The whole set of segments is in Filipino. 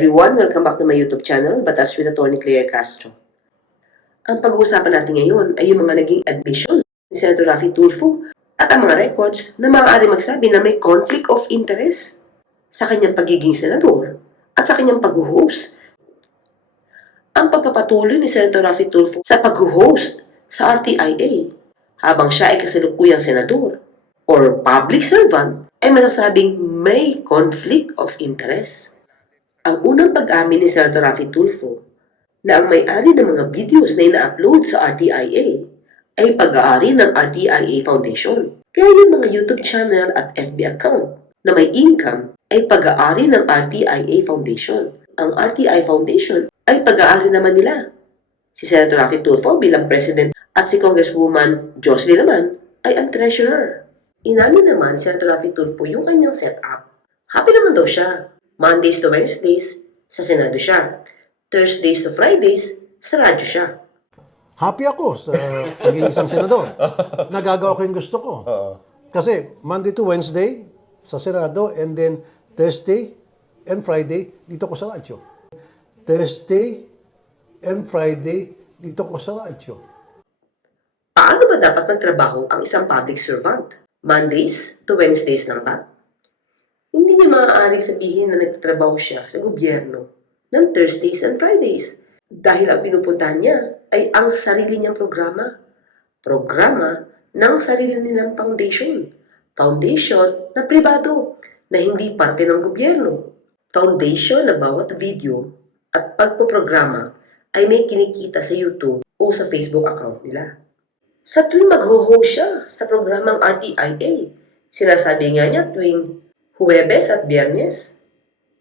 everyone! Welcome back to my YouTube channel, Batas with Attorney Claire Castro. Ang pag-uusapan natin ngayon ay yung mga naging admission ni Senator Raffy Tulfo at ang mga records na maaari magsabi na may conflict of interest sa kanyang pagiging senador at sa kanyang pag-host. Ang pagpapatuloy ni Senator Raffy Tulfo sa pag-host sa RTIA habang siya ay kasalukuyang senador or public servant ay masasabing may conflict of interest. Ang unang pag-amin ni Senator Raffy Tulfo na ang may-ari ng mga videos na ina-upload sa RTIA ay pag-aari ng RTIA Foundation. Kaya yung mga YouTube channel at FB account na may income ay pag-aari ng RTIA Foundation. Ang RTIA Foundation ay pag-aari naman nila. Si Senator Raffy Tulfo bilang President at si Congresswoman Jocelyn naman ay ang Treasurer. Inamin naman si Senator Raffy Tulfo yung kanyang setup. Happy naman daw siya. Mondays to Wednesdays, sa Senado siya. Thursdays to Fridays, sa radyo siya. Happy ako sa pagiging isang senador. Nagagawa ko yung gusto ko. Kasi Monday to Wednesday, sa Senado, and then Thursday and Friday, dito ko sa radyo. Thursday and Friday, dito ko sa radyo. Paano ba dapat magtrabaho ang isang public servant? Mondays to Wednesdays lang ba? Hindi niya maaaring sabihin na nagtatrabaho siya sa gobyerno ng Thursdays and Fridays dahil ang pinupuntahan niya ay ang sarili niyang programa. Programa ng sarili nilang foundation. Foundation na pribado na hindi parte ng gobyerno. Foundation na bawat video at pagpoprograma ay may kinikita sa YouTube o sa Facebook account nila. Sa tuwing mag-ho-host siya sa programang RTIA, sinasabi nga niya tuwing Huwebes at Biyernes.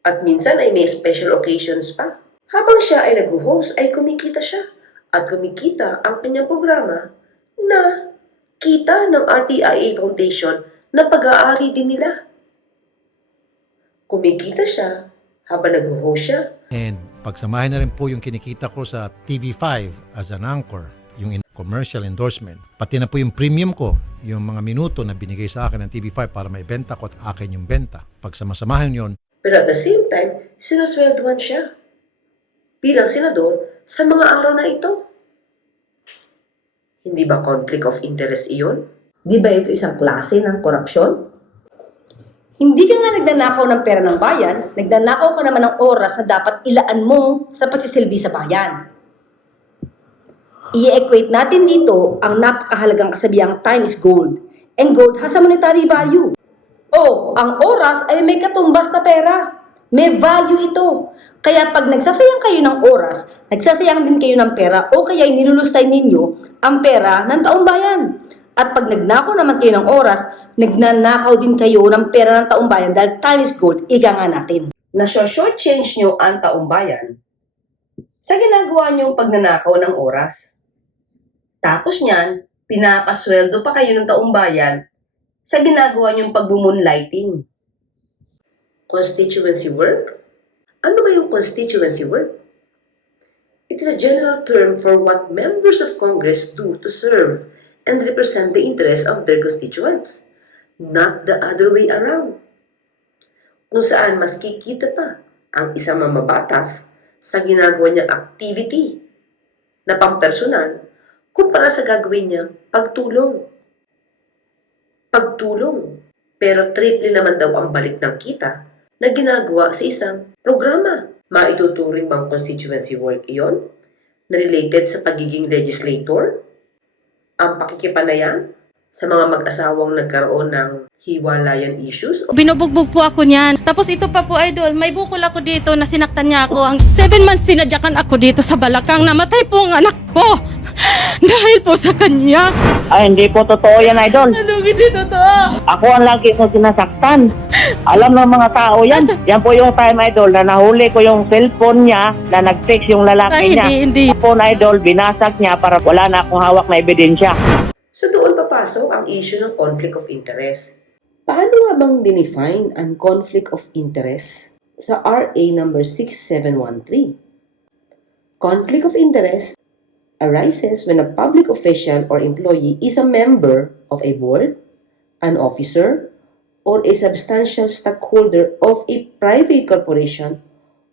At minsan ay may special occasions pa. Habang siya ay nag-host ay kumikita siya. At kumikita ang kanyang programa na kita ng RTIA Foundation na pag-aari din nila. Kumikita siya habang nag-host siya. And pagsamahin na rin po yung kinikita ko sa TV5 as an anchor, yung commercial endorsement. Pati na po yung premium ko, yung mga minuto na binigay sa akin ng TV5 para maibenta ko at akin yung benta. Pagsamasamahin yon. Pero at the same time, sinusweldohan siya bilang senador sa mga araw na ito. Hindi ba conflict of interest iyon? Di ba ito isang klase ng korupsyon? Hindi ka nga nagnanakaw ng pera ng bayan, nagnanakaw ka naman ng oras na dapat ilaan mo sa pagsisilbi sa bayan. I-equate natin dito ang napakahalagang kasabihang time is gold, and gold has a monetary value. O, ang oras ay may katumbas na pera. May value ito. Kaya pag nagsasayang kayo ng oras, nagsasayang din kayo ng pera o kaya nilulustay ninyo ang pera ng taong bayan. At pag nagnakaw naman kayo ng oras, nagnanakaw din kayo ng pera ng taong bayan dahil time is gold, ika nga natin. Na-short change nyo ang taong bayan sa ginagawa nyong pagnanakaw ng oras. Tapos niyan, pinapasweldo pa kayo ng taong bayan sa ginagawa nyong pagbumoonlighting. Constituency work? Ano ba yung constituency work? It is a general term for what members of Congress do to serve and represent the interests of their constituents, not the other way around. Kung saan mas kikita pa ang isang mamabatas sa ginagawa niyang activity na pampersonal kumpara sa gagawin niyang pagtulong. Pagtulong. Pero triple naman daw ang balik ng kita na ginagawa sa isang programa. Maituturing bang constituency work iyon na related sa pagiging legislator? Ang pakikipanayan sa mga mag-asawang nagkaroon ng hiwalayan issues? Binubugbog po ako niyan. Tapos ito pa po, idol, may bukol ako dito na sinaktan niya ako. Ang 7 months sinadyakan ako dito sa balakang. Namatay po ang anak ko. Dahil po sa kanya. Ay, hindi po totoo yan, idol. Anong hindi totoo? Ako ang lagi kong sinasaktan. Alam ng mga tao yan. Yan po yung time, idol, na nahuli ko yung cellphone niya na nag-text yung lalaki Ay, niya. hindi. Phone, idol, binasag niya para wala na akong hawak na ebidensya. So doon papasok ang issue ng conflict of interest. Paano nga bang dinefine ang conflict of interest sa RA number 6713? Conflict of interest arises when a public official or employee is a member of a board, an officer, or a substantial stockholder of a private corporation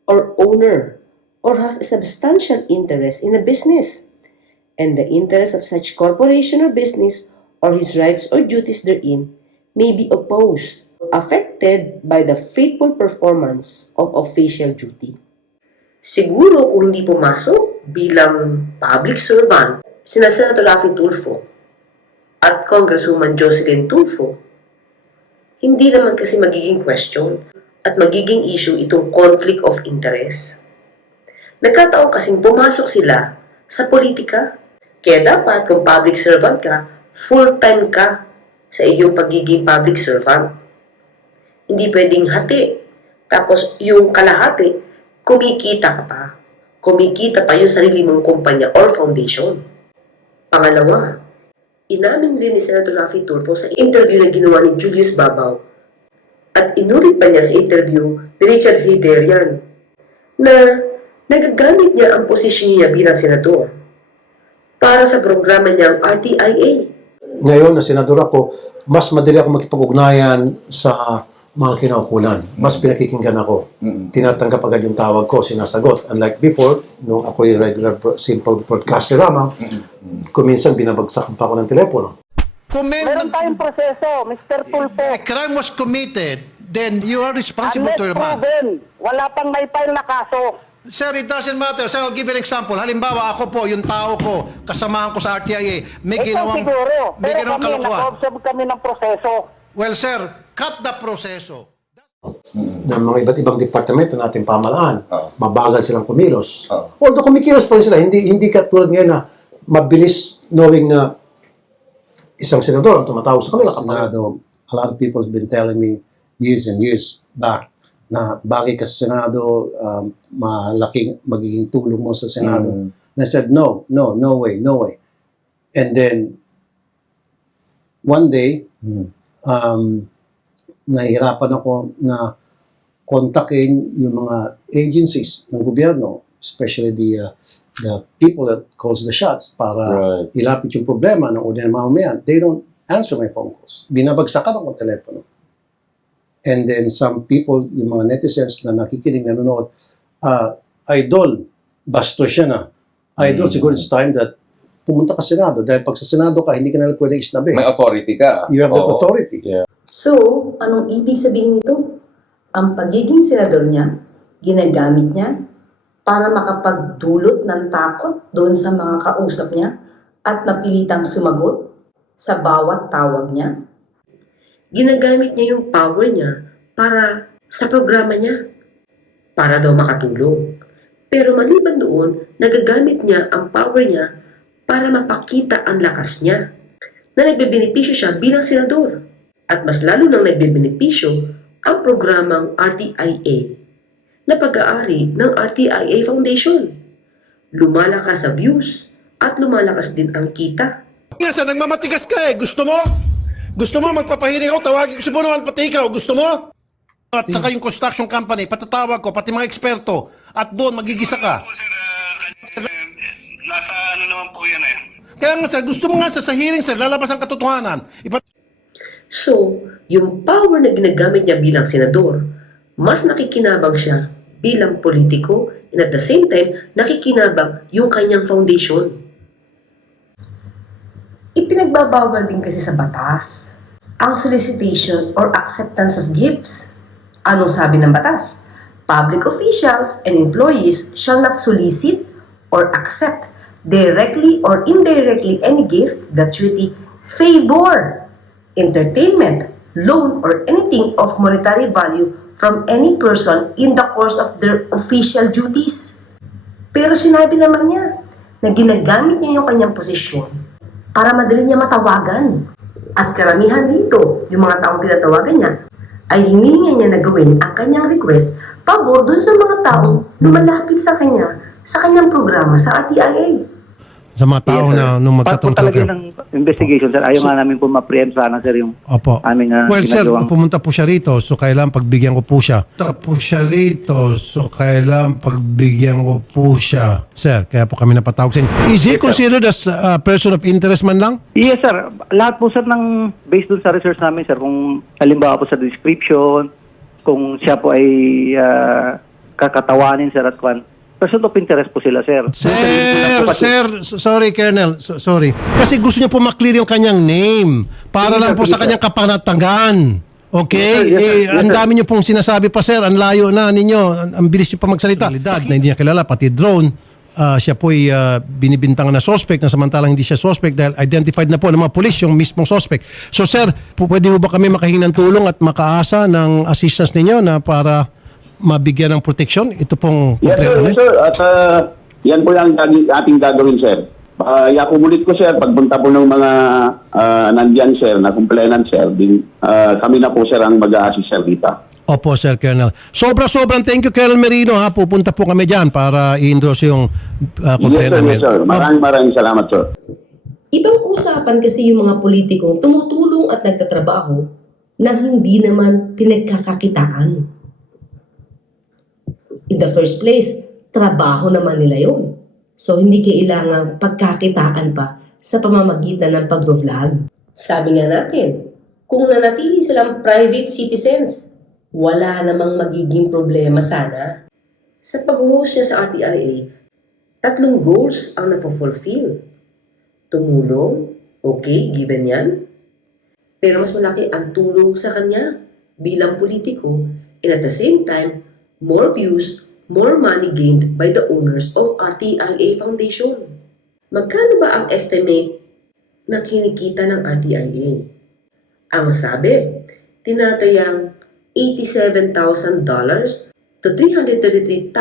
or owner or has a substantial interest in a business, and the interest of such corporation or business or his rights or duties therein may be opposed, affected by the faithful performance of official duty. Siguro kung hindi pumasok bilang public servant sina Senator Raffy Tulfo at Congresswoman Jocelyn Tulfo, hindi naman kasi magiging question at magiging issue itong conflict of interest. Nagkataon kasing pumasok sila sa politika, kaya dapat kung public servant ka, full-time ka sa iyong pagiging public servant. Hindi pwedeng hati. Tapos yung kalahati, kumikita ka pa. Kumikita pa yung sarili mong kumpanya or foundation. Pangalawa, inamin rin ni Senator Raffy Tulfo sa interview na ginawa ni Julius Babaw at inulit pa niya sa interview ni Richard Hiderian na nagagamit niya ang posisyon niya bilang senador para sa programa niyang RTIA. Ngayon na senador ako, mas madali ako makipag-ugnayan sa mga kinaukulan. Mas pinakikinggan ako. Tinatanggap agad yung tawag ko, sinasagot. Unlike before, nung ako yung regular simple broadcaster lamang, kuminsan binabagsakan pa ako ng telepono. Meron tayong proseso, Mr. Tulfo. A crime was committed, then you are responsible to Unless your man. proven, wala pang may file na kaso. Sir, it doesn't matter. Sir, I'll give you an example. Halimbawa, ako po, yung tao ko, kasamahan ko sa RTIA, may Ito ginawang, siguro, may pero ginawang kami, kalokohan. naka-observe kami ng proseso. Well, sir, cut the proseso. Ng mga iba't ibang departamento natin pamalaan, mabagal silang kumilos. Although kumikilos pa rin sila, hindi katulad ngayon na mabilis knowing na isang senador ang tumatawag sa kanila. Senado, a lot of people have been telling me years and years back na bagay ka sa Senado, malaking magiging tulong mo sa Senado. And I said, no way. And then, one day, nahihirapan ako na kontakin yung mga agencies ng gobyerno, especially the people that calls the shots para ilapit yung problema ng ordinary mamamayan. They don't answer my phone calls. Binabagsakan ako ng telepono. And then some people, yung mga netizens na nakikinig, nanonood, Idol, bastos siya na. Idol, siguro it's time that pumunta ka sa Senado. Dahil pag sa Senado ka, hindi ka na pwede isnabi. May authority ka. You have that authority. So, anong ibig sabihin nito? Ang pagiging senador niya, ginagamit niya para makapagdulot ng takot doon sa mga kausap niya at napilitang sumagot sa bawat tawag niya. Ginagamit niya yung power niya para sa programa niya, para daw makatulong. Pero maliban doon, nagagamit niya ang power niya para mapakita ang lakas niya, na nagbebenepisyo siya bilang senador. At mas lalo nang nagbebenepisyo ang programang RTIA na pag-aari ng RTIA Foundation. Lumalakas sa views at lumalakas din ang kita. Nga sa nagmamatigas ka Gusto mo? Gusto mo magpapahiring ako? Tawagin ko si Bonoan, pati ikaw. Gusto mo? At saka yung construction company, patatawag ko, pati mga eksperto. At doon, magigisa ka. Nasa ano naman po yan eh. Kaya nga sir, gusto mo nga sa hearing sir, lalabas ang katotohanan. So, yung power na ginagamit niya bilang senador, mas nakikinabang siya bilang politiko and at the same time, nakikinabang yung kanyang foundation. Ipinagbabawal din kasi sa batas ang solicitation or acceptance of gifts. Anong sabi ng batas? Public officials and employees shall not solicit or accept directly or indirectly any gift, gratuity, favor, entertainment, loan, or anything of monetary value from any person in the course of their official duties. Pero sinabi naman niya na ginagamit niya yung kanyang posisyon para madali niya matawagan. At karamihan dito, yung mga taong tinatawagan niya, ay hiningi niya na gawin ang kanyang request pabor dun sa mga taong lumalapit sa kanyang programa sa RTIA. Sa mga tao na nung Part po magtatanong talaga kayo. ng investigation, sir. Ayaw nga namin po ma-preempt sana, sir, yung Opo. aming Well, sir, ginagawang... pumunta po siya rito, so kailangan pagbigyan ko po siya. Sir, kaya po kami napatawag sa inyo. Is he considered as a person of interest man lang? Yes, sir. Lahat po, sir, ng based dun sa research namin, sir, kung halimbawa po sa description, kung siya po ay kakatawanin, sir, at kwan. Person of interest po sila, sir. Sorry, Colonel. Sorry. Kasi gusto niya po maklear yung kanyang name para Sige, lang sir, po sa sige, kanyang kapanatangan. Okay? Yes, sir. Yes, sir. Yes, Ang sir. dami niyo pong sinasabi pa, sir. Ang layo na ninyo. Ang bilis niyo pa magsalita. Na hindi niya kilala, pati drone. Siya po'y binibintangan na suspect na samantalang hindi siya suspect dahil identified na po ng mga pulis yung mismong suspect. So sir, pwede mo ba kami makahingi ng tulong at makaasa ng assistance ninyo na para mabigyan ng protection? Ito pong Yes, sir. problema. Yes, sir. At yan po yung ating gagawin, sir. Yakumulit ko, sir, pagpunta po ng mga nandiyan, sir, na complainant, sir, kami na po, sir, ang mag-a-assist, sir, dito. Opo, Sir Colonel. Sobrang thank you, Colonel Merino. Ha? Pupunta po kami dyan para i-endorse yung Yes, complaint sir. namin. Yes, sir. Maraming salamat, sir. Ibang usapan kasi yung mga politikong tumutulong at nagtatrabaho na hindi naman pinagkakakitaan. In the first place, trabaho naman nila yon. So, hindi kailangang pagkakitaan pa sa pamamagitan ng pag-vlog. Sabi nga natin, kung nanatili silang private citizens, wala namang magiging problema sana. Sa pag-host niya sa RTIA, 3 goals ang na-fulfill. Tumulong, okay, given yan. Pero mas malaki ang tulong sa kanya bilang politiko, and at the same time, more views, more money gained by the owners of RTIA Foundation. Magkano ba ang estimate na kinikita ng RTIA? Ang sabi, tinatayang $87,000 to $333,000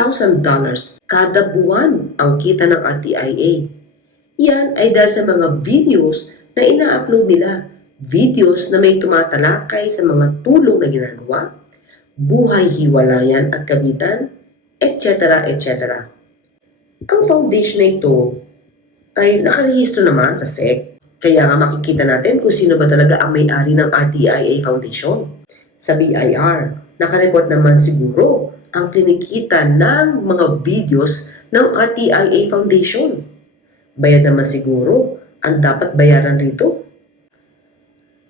kada buwan ang kita ng RTIA. Yan ay dahil sa mga videos na ina-upload nila, videos na may tumatalakay sa mga tulong na ginagawa, buhay hiwalayan at kabitan, etc. etc. Ang foundation na ito ay nakarehistro naman sa SEC, kaya nga makikita natin kung sino ba talaga ang may-ari ng RTIA Foundation. Sa BIR, nakareport naman siguro ang kinikita ng mga videos ng RTIA Foundation. Bayad naman siguro ang dapat bayaran rito.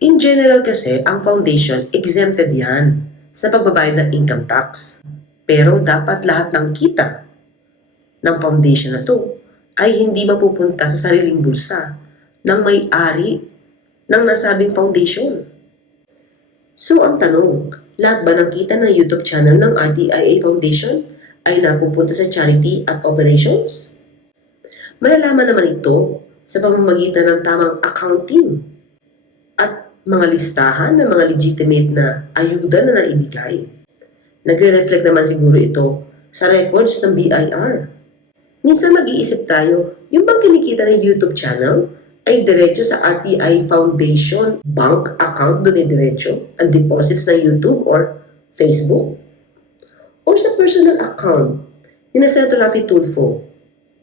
In general kasi, ang foundation exempted yan sa pagbabayad ng income tax. Pero dapat lahat ng kita ng foundation na to ay hindi mapupunta sa sariling bulsa ng may-ari ng nasabing foundation. So ang tanong, lahat ba ng kita ng YouTube channel ng RTIA Foundation ay napupunta sa charity at operations? Malalaman naman ito sa pamamagitan ng tamang accounting at mga listahan ng mga legitimate na ayuda na naibigay. Nagre-reflect naman siguro ito sa records ng BIR. Minsan mag-iisip tayo, yung bang kinikita ng YouTube channel ay diretso sa RTI Foundation bank account doon diretso ang deposits ng YouTube or Facebook? Or sa personal account ni na Senator Raffy Tulfo,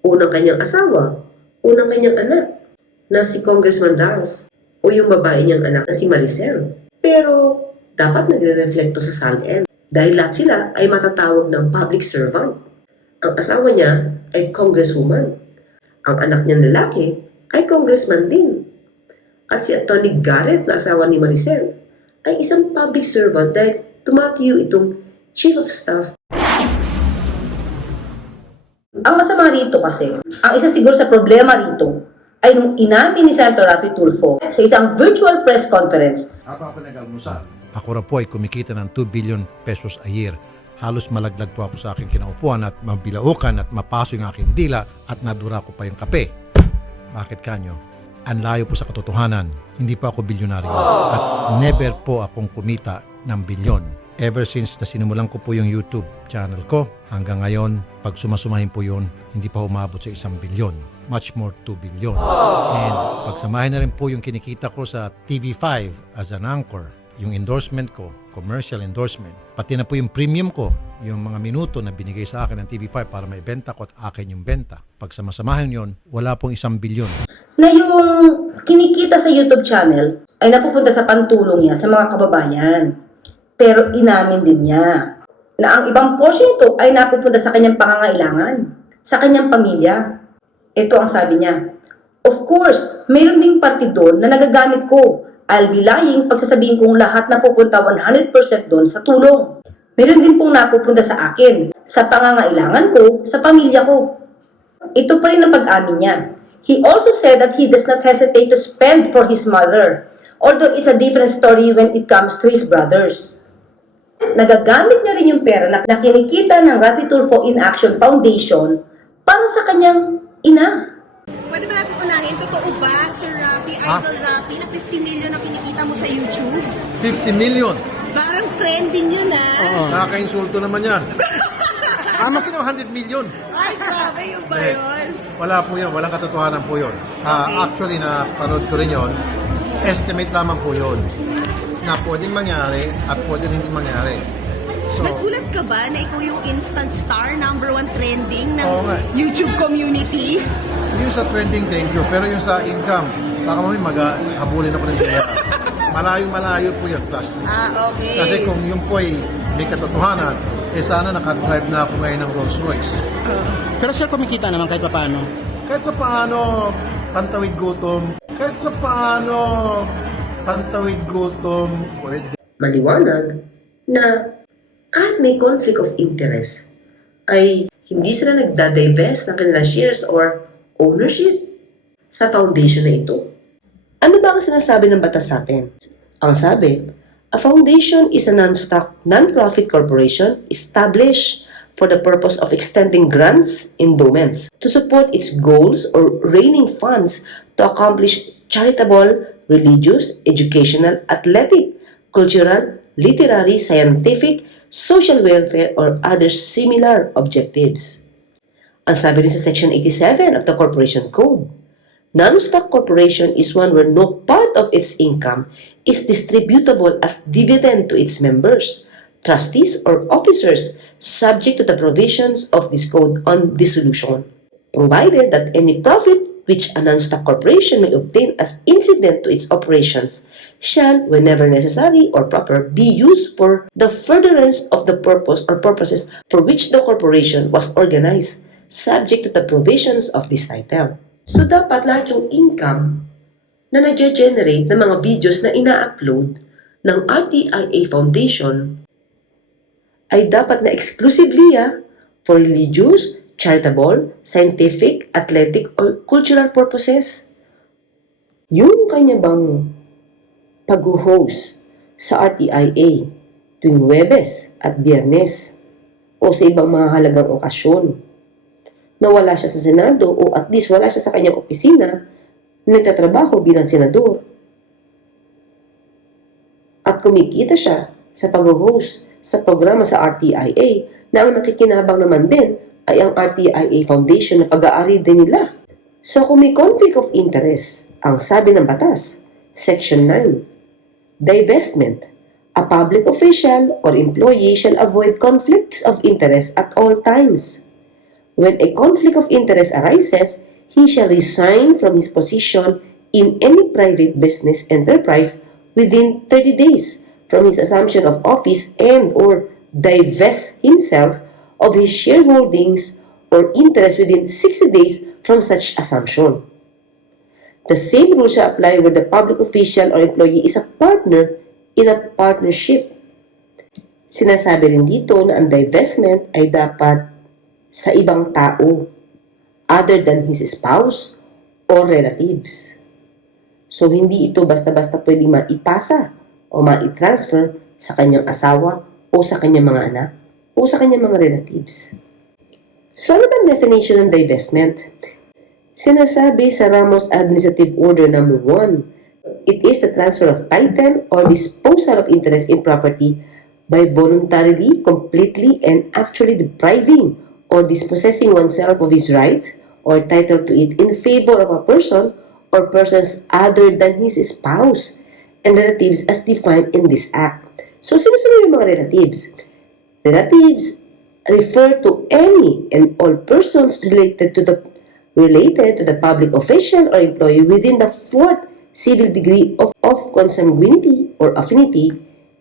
unang kanyang asawa, unang kanyang anak na si Congressman Ralph o yung babae niyang anak na si Maricel. Pero dapat nagre-reflecto sa SALN dahil lahat sila ay matatawag ng public servant. Ang asawa niya ay congresswoman. Ang anak niyang lalaki ay congressman din. At si Atty. Garrett na asawa ni Maricel ay isang public servant dahil tumatiyo itong chief of staff. Ang masama rito kasi, ang isa siguro sa problema rito ay nung inamin ni Senator Raffy Tulfo sa isang virtual press conference. Ako ra po ay kumikita ng 2 billion pesos a year. Halos malaglag po ako sa aking kinaupuan at mabilaukan at mapaso yung aking dila at nadura ko pa yung kape. Bakit kanyo? Ang layo po sa katotohanan. Hindi pa ako bilyonaryo. At never po akong kumita ng bilyon. Ever since na sinimulan ko po yung YouTube channel ko, hanggang ngayon, pag sumasumahin po yun, hindi pa umabot sa 1 bilyon. Much more 2 billion. And pagsamahin na rin po yung kinikita ko sa TV5 as an anchor, yung endorsement ko, commercial endorsement, pati na po yung premium ko, yung mga minuto na binigay sa akin ng TV5 para maibenta ko at akin yung benta. Pag samasamahin yon, wala pong 1 bilyon. Na yung kinikita sa YouTube channel ay napupunta sa pantulong niya sa mga kababayan. Pero inamin din niya na ang ibang portion ito ay napupunta sa kanyang pangangailangan, sa kanyang pamilya. Ito ang sabi niya. Of course, mayroon ding parte doon na nagagamit ko. I'll be lying pag sasabihin kong lahat na pupunta 100% doon sa tulong. Meron din pong napupunta sa akin, sa pangangailangan ko, sa pamilya ko. Ito pa rin ang pag-amin niya. He also said that he does not hesitate to spend for his mother, although it's a different story when it comes to his brothers. Nagagamit niya rin yung pera na kinikita ng Raffy Tulfo in Action Foundation para sa kanyang ina. Pwede ba natin unahin? Totoo ba, Sir Raffy, Idol Raffy, na 50 million ang kinikita mo sa YouTube? 50 million. Parang trending yun, ah. Nakaka-insulto naman yan. Mas na 100 million. Ay, grabe, yung ba yun? Wala po yun, walang katotohanan po yun. Actually, napanood ko rin yun. Estimate lamang po yun na pwedeng mangyari at pwedeng hindi mangyari. So, Nagulat ka ba na ikaw yung instant star, #1 trending ng Oo nga. YouTube community? yung sa trending, thank you. Pero yung sa income, baka mamay habulin ako ng pera. Malayo po yun, trust me. Okay. Kasi kung yung po ay may katotohanan, sana nakadrive na ako ngayon ng Rolls Royce. Pero sir, kumikita naman kahit paano. Kahit pa paano, pantawid gutom. Kahit pa paano, pantawid gutom. Pwede. Maliwanag na kahit may conflict of interest, ay hindi sila nagda-divest ng kanilang shares or ownership sa foundation na ito. Ano ba ang sinasabi ng batas sa atin? Ang sabi, a foundation is a non-stock, non-profit corporation established for the purpose of extending grants, endowments, to support its goals or raining funds to accomplish charitable, religious, educational, athletic, cultural, literary, scientific, social welfare, or other similar objectives. Ang sabi rin sa Section 87 of the Corporation Code, non-stock corporation is one where no part of its income is distributable as dividend to its members, trustees, or officers subject to the provisions of this code on dissolution, provided that any profit which a non-stock corporation may obtain as incident to its operations shall, whenever necessary or proper, be used for the furtherance of the purpose or purposes for which the corporation was organized, subject to the provisions of this title. So, dapat lahat yung income na nag-generate ng mga videos na ina-upload ng RTIA Foundation ay dapat na exclusively for religious, charitable, scientific, athletic, or cultural purposes. Yung kanya bang pag-host sa RTIA tuwing Huwebes at Biyernes o sa ibang mga halagang okasyon na wala siya sa Senado o at least wala siya sa kanyang opisina na nagtatrabaho bilang senador at kumikita siya sa pag-host sa programa sa RTIA na ang nakikinabang naman din ay ang RTIA Foundation na pag-aari din nila. So kung may conflict of interest, ang sabi ng batas, Section 9, divestment, a public official or employee shall avoid conflicts of interest at all times. When a conflict of interest arises, he shall resign from his position in any private business enterprise within 30 days from his assumption of office and or divest himself of his shareholdings or interest within 60 days from such assumption. The same rule shall apply where the public official or employee is a partner in a partnership. Sinasabi rin dito na ang divestment ay dapat sa ibang tao other than his spouse or relatives. So, hindi ito basta-basta pwedeng maipasa o maitransfer sa kanyang asawa o sa kanyang mga anak o sa kanyang mga relatives. So, ano bang definition ng divestment? Sinasabi sa Ramos Administrative Order No. 1, it is the transfer of title or disposal of interest in property by voluntarily, completely, and actually depriving or dispossessing oneself of his rights or title to it in favor of a person or persons other than his spouse and relatives as defined in this act. So, sino-sino yung mga relatives? Relatives refer to any and all persons related to the public official or employee within the fourth civil degree of consanguinity or affinity,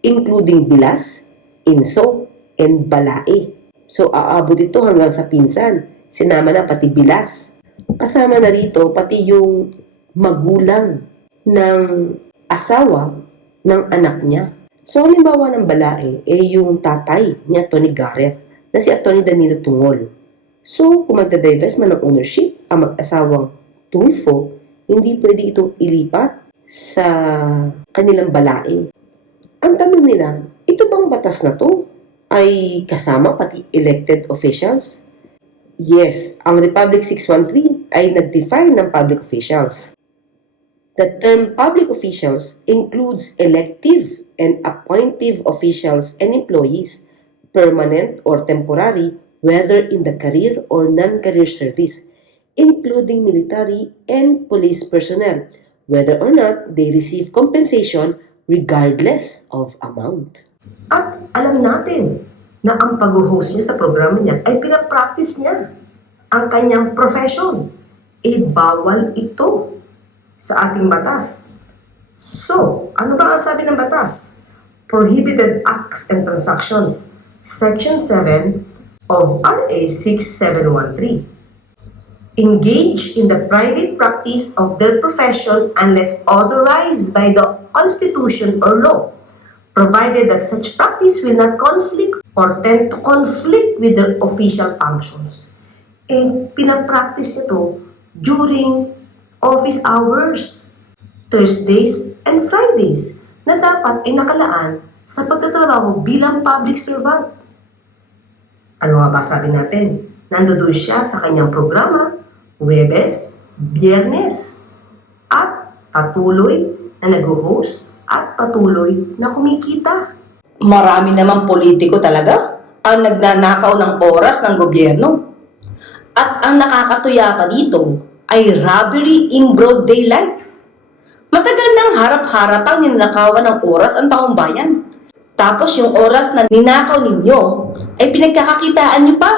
including bilas, inso, and balae. So, aabot ito hanggang sa pinsan. Sinama na pati bilas. Kasama na rito pati yung magulang ng asawa ng anak niya. So, halimbawa ng balae, yung tatay ni Atty. Garrett na si Atty. Danilo Tungol. So, kung magdadivest man ng ownership ang mag-asawang Tulfo, hindi pwede itong ilipat sa kanilang balae. Ang tanong nila, ito bang batas na to ay kasama pati elected officials? Yes, ang Republic 613 ay nag-define ng public officials. The term public officials includes elective and appointive officials and employees, permanent or temporary, whether in the career or non-career service, including military and police personnel, whether or not they receive compensation regardless of amount. At alam natin na ang pag-host niya sa programa niya ay pinapractice niya ang kanyang profession. Bawal ito sa ating batas. So, ano ba ang sabi ng batas? Prohibited Acts and Transactions, Section 7 of RA 6713. Engage in the private practice of their profession unless authorized by the Constitution or law, provided that such practice will not conflict or tend to conflict with their official functions. Pinapractice niya to during office hours, Thursdays and Fridays, na dapat ay nakalaan sa pagtatrabaho bilang public servant. Ano nga ba sabi natin? Nandoon siya sa kanyang programa, Huwebes, Biyernes, at patuloy na nag-host at patuloy na kumikita. Marami namang politiko talaga ang nagnanakaw ng oras ng gobyerno. At ang nakakatuya pa dito ay robbery in broad daylight. Matagal nang harap-harapang ninakawan ng oras ang taong bayan. Tapos yung oras na ninakaw ninyo ay pinagkakakitaan nyo pa.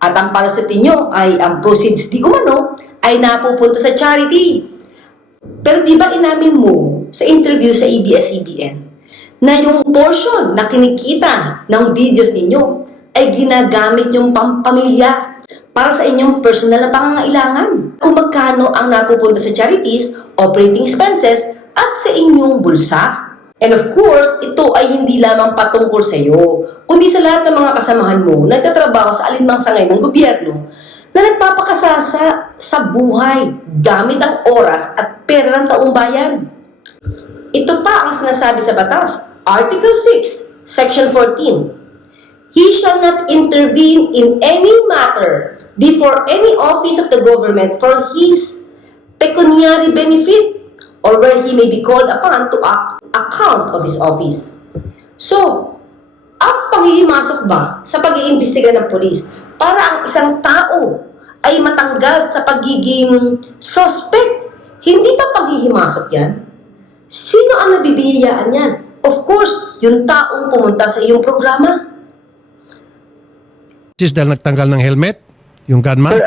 At ang palusitin nyo ay ang proceeds di umano ay napupunta sa charity. Pero di ba inamin mo sa interview sa ABS-CBN na yung portion na kinikita ng videos ninyo ay ginagamit yung pampamilya para sa inyong personal na pangangailangan? Kung magkano ang napupunta sa charities, operating expenses, at sa inyong bulsa. And of course, ito ay hindi lamang patungkol sa iyo, kundi sa lahat ng mga kasamahan mo na nagtatrabaho sa alinmang sangay ng gobyerno na nagpapakasasa sa buhay gamit ang oras at pera ng taong bayan. Ito pa ang sinasabi sa batas, Article 6, Section 14. He shall not intervene in any matter before any office of the government for his pecuniary benefit or where he may be called upon to account of his office. So, ang panghihimasok ba sa pag-iimbestiga ng polis para ang isang tao ay matanggal sa pagiging suspect, hindi pa panghihimasok yan? Sino ang nabibiyayaan yan? Of course, yung taong pumunta sa iyong programa. Dahil nagtanggal ng helmet, yung gunman? Sir,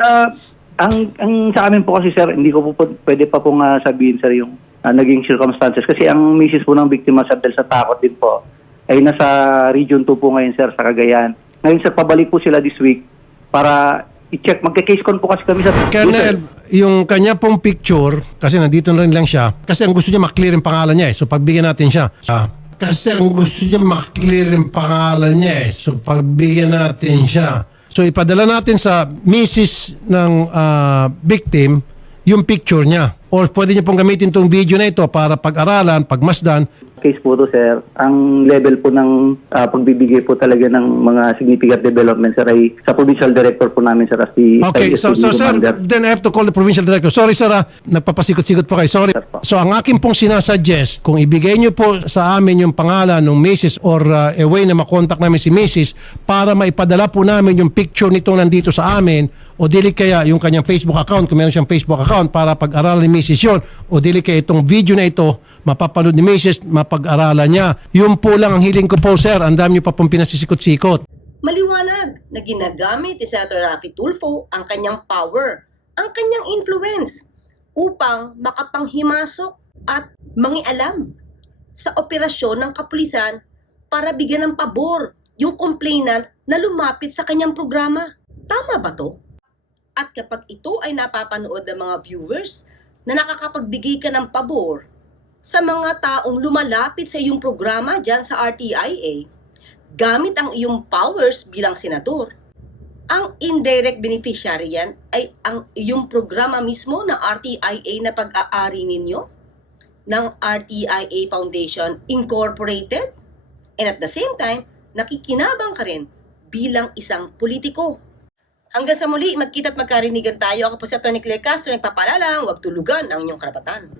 ang sa amin po kasi sir, hindi ko po pwede pa pong sabihin sir yung naging circumstances. Kasi ang misis po ng biktima sir dahil sa takot din po ay nasa Region 2 po ngayon sir sa Cagayan. Ngayon sir, pabalik po sila this week para i-check. Magka-case con po kasi kami sa... Colonel, yung kanya pong picture, kasi nandito na rin lang siya, kasi ang gusto niya maklear yung pangalan niya eh. So pagbigyan natin siya. Kasi ang gusto niya maklear yung pangalan niya eh. So pagbigyan natin siya. So ipadala natin sa misis ng victim yung picture niya. Or pwede niyo pong gamitin itong video na ito para pag-aralan, pagmasdan. Case po to sir, ang level po ng pagbibigay po talaga ng mga significant development sir ay sa provincial director po namin sir as the Okay, so sir, then I have to call the provincial director. Sorry sir, nagpapasikot-sikot po kayo. Sorry. So ang akin pong sinasuggest, kung ibigay niyo po sa amin yung pangalan ng Mrs. or a way na makontak namin si Mrs. para maipadala po namin yung picture nitong nandito sa amin o dili kaya yung kanyang Facebook account, kung meron siyang Facebook account para pag-aralan ni Mrs. yun o dili kaya itong video na ito mapapanood ni Mrs. mapag-aralan niya. Yun po lang ang hiling ko po sir. Ang dami niyo pa pong pinasisikot-sikot. Maliwanag na ginagamit ni Senator Raffy Tulfo ang kanyang power, ang kanyang influence upang makapanghimasok at mangialam sa operasyon ng kapulisan para bigyan ng pabor yung complainant na lumapit sa kanyang programa. Tama ba to? At kapag ito ay napapanood ng mga viewers na nakakapagbigay ka ng pabor sa mga taong lumalapit sa iyong programa dyan sa RTIA gamit ang iyong powers bilang senador. Ang indirect beneficiary yan ay ang iyong programa mismo ng RTIA na pag-aari ninyo ng RTIA Foundation Incorporated, and at the same time, nakikinabang ka rin bilang isang politiko. Hanggang sa muli, magkita't magkarinigan tayo. Ako po si Atty. Claire Castro, nagpapalalang, huwag tulugan ang inyong karapatan.